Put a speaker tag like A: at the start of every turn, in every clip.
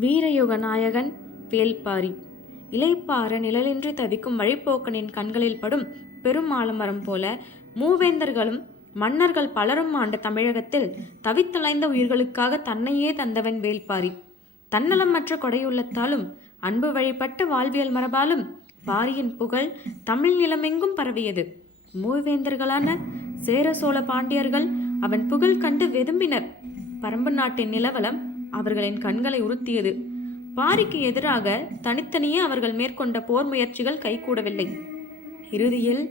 A: வீரயுக நாயகன் வேல்பாரி. இலைப்பார நிழலின்றி தவிக்கும் வழிப்போக்கனின் கண்களில் படும் பெரும் ஆலமரம் போல மூவேந்தர்களும் மன்னர்கள் பலரும் ஆண்ட தமிழகத்தில் தவித்தலைந்த உயிர்களுக்காக தன்னையே தந்தவன் வேல்பாரி. தன்னலமற்ற கொடையுள்ளத்தாலும் அன்பு வழிபட்ட வாழ்வியல் மரபாலும் பாரியின் புகழ் தமிழ் நிலமெங்கும் பரவியது. மூவேந்தர்களான சேர சோழ பாண்டியர்கள் அவன் புகழ் கண்டு வெதும்பினர். பரம்பு நாட்டின் நிலவலம் அவர்களின் கண்களை உறுத்தியது. பாரிக்கு எதிராக தனித்தனியே அவர்கள் மேற்கொண்ட போர் முயற்சிகள் கைகூடவில்லை. இறுதியில்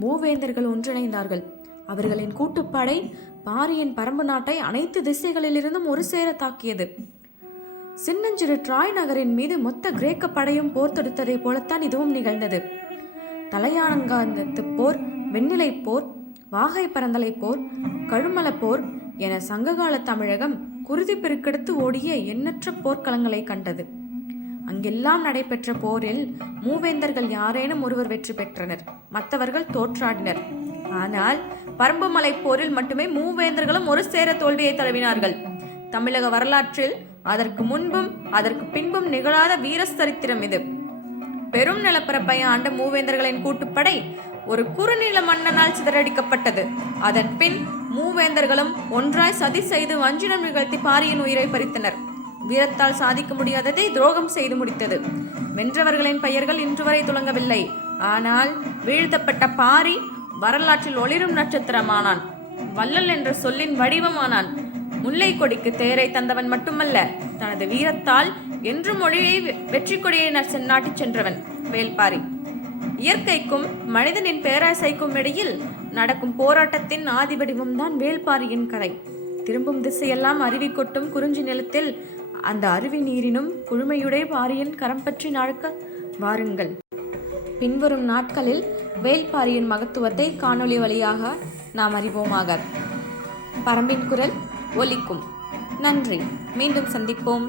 A: மூவேந்தர்கள் ஒன்றிணைந்தார்கள். அவர்களின் கூட்டுப்படை பாரியின் பரம்பு நாட்டை அனைத்து திசைகளிலிருந்தும் ஒரு சேர தாக்கியது. சின்னஞ்சிறு ட்ராய் நகரின் மீது மொத்த கிரேக்க படையும் போர் தொடுத்ததை போலத்தான் இதுவும் நிகழ்ந்தது. தலையானங்காந்தத்து போர் வெண்ணிலை போர் வாகை பரந்தலை போர் கழுமல போர் என சங்ககால தமிழகம் குருதி பெருக்கெடுத்து ஓடிய எண்ணற்ற போர்க்களங்களை கண்டது. அங்கெல்லாம் நடைபெற்ற போரில் மூவேந்தர்கள் யாரேனும் ஒருவர் வெற்றி பெற்றனர். மற்றவர்கள் தோற்றாடினர். ஆனால் பரம்புமலை போரில் மட்டுமே மூவேந்தர்களும் ஒரு சேர தோல்வியை தழுவினார்கள். தமிழக வரலாற்றில் அதற்கு முன்பும் அதற்கு பின்பும் நிகழாத வீரசரித்திரம் இது. பெரும் நிலப்பரப்பை ஆண்ட மூவேந்தர்களின் கூட்டுப்படை ஒரு குறுநில மன்னனால் சிதறடிக்கப்பட்டது. அதன் பின் மூவேந்தர்களும் ஒன்றாய் சதி செய்து வஞ்சினம் நிகழ்த்தி பாரியின் உயிரை பறித்தனர். வீரத்தால் சாதிக்க முடியாததை துரோகம் செய்து முடித்தது. வென்றவர்களின் பெயர்கள் இன்று வரை துளங்கவில்லை ஆனால் வீழ்த்தப்பட்ட பாரி வரலாற்றில் ஒளிரும் நட்சத்திரமானான். வள்ளல் என்ற சொல்லின் வடிவமானான். முல்லை கொடிக்கு தேரை தந்தவன் மட்டுமல்ல தனது வீரத்தால் என்றும் மொழியை வெற்றி கொடியை நாட்டிச் சென்றவன். வேல்பாரி. இயற்கைக்கும் மனிதனின் பேராசைக்கும் இடையில் நடக்கும் போராட்டத்தின் ஆதி வடிவம்தான் வேல்பாரியின் கதை. திரும்பும் திசையெல்லாம் அருவி கொட்டும் குறிஞ்சி நிலத்தில் அந்த அருவி நீரினும் குழுமையுடைய பாரியின் கரம் பற்றி நடக்க வாருங்கள். பின்வரும் நாட்களில் வேல்பாரியின் மகத்துவத்தை காணொளி வழியாக நாம் அறிவோமாக. பரம்பின் குரல் ஒலிக்கும். நன்றி. மீண்டும் சந்திப்போம்.